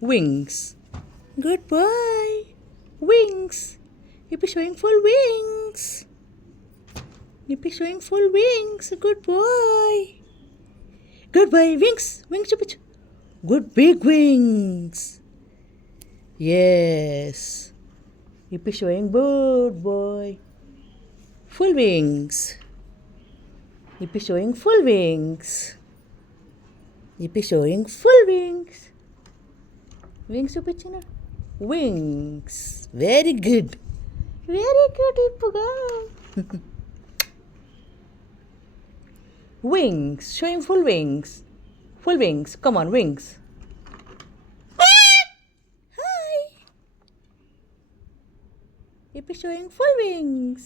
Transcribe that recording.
Wings. Good boy. Wings. Yippee showing full wings. Yippee showing full wings. Good boy. Good boy. Wings. Wings. Yippee. Good big wings. Yes. Yippee showing good boy. Full wings. Yippee showing full wings. Yippee showing full wings. Wings చూపించిన wings. Very good. Very good, Ippuga. Wings. Showing full wings. Full wings. Come on, wings. Hi. Yippee showing full wings.